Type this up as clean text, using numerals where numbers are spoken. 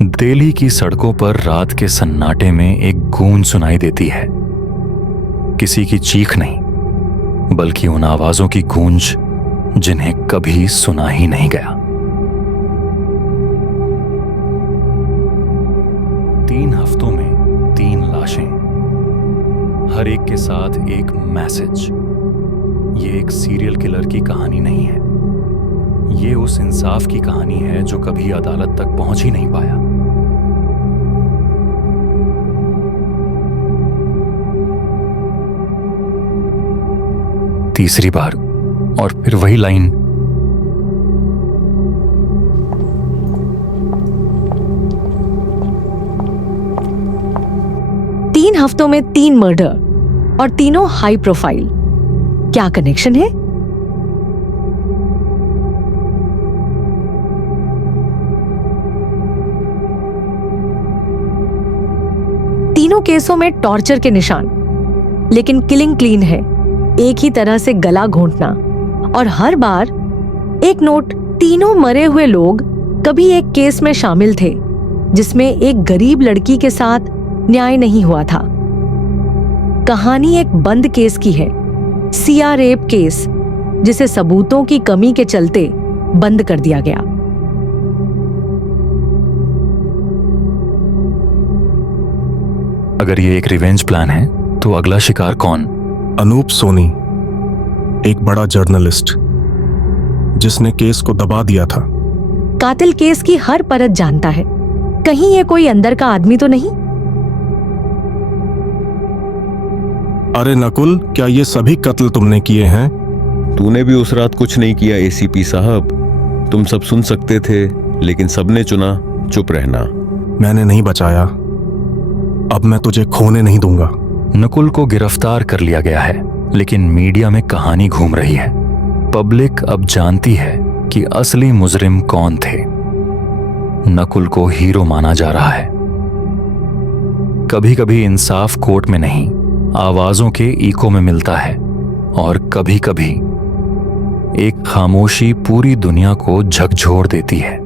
दिल्ली की सड़कों पर रात के सन्नाटे में एक गूंज सुनाई देती है। किसी की चीख नहीं, बल्कि उन आवाजों की गूंज जिन्हें कभी सुना ही नहीं गया। 3 हफ्तों में 3 लाशें, हर एक के साथ एक मैसेज। ये एक सीरियल किलर की कहानी नहीं है, ये उस इंसाफ की कहानी है जो कभी अदालत तक पहुंच ही नहीं पाया। तीसरी बार और फिर वही लाइन। तीन हफ्तों में 3 मर्डर और तीनों हाई प्रोफाइल। क्या कनेक्शन है? तीनों केसों में टॉर्चर के निशान, लेकिन किलिंग क्लीन है। एक ही तरह से गला घोंटना, और हर बार एक नोट। तीनों मरे हुए लोग कभी एक केस में शामिल थे जिसमें एक गरीब लड़की के साथ न्याय नहीं हुआ था। कहानी एक बंद केस की है, सिया रेप केस, जिसे सबूतों की कमी के चलते बंद कर दिया गया। अगर ये एक रिवेंज प्लान है तो अगला शिकार कौन? अनूप सोनी, एक बड़ा जर्नलिस्ट जिसने केस को दबा दिया था। कातिल केस की हर परत जानता है। कहीं ये कोई अंदर का आदमी तो नहीं? अरे नकुल, क्या ये सभी कत्ल तुमने किए हैं? तूने भी उस रात कुछ नहीं किया एसीपी साहब। तुम सब सुन सकते थे, लेकिन सबने चुना चुप रहना। मैंने नहीं बचाया, अब मैं तुझे खोने नहीं दूंगा। नकुल को गिरफ्तार कर लिया गया है, लेकिन मीडिया में कहानी घूम रही है। पब्लिक अब जानती है कि असली मुजरिम कौन थे। नकुल को हीरो माना जा रहा है। कभी कभी इंसाफ कोर्ट में नहीं, आवाजों के इको में मिलता है, और कभी कभी एक खामोशी पूरी दुनिया को झकझोर देती है।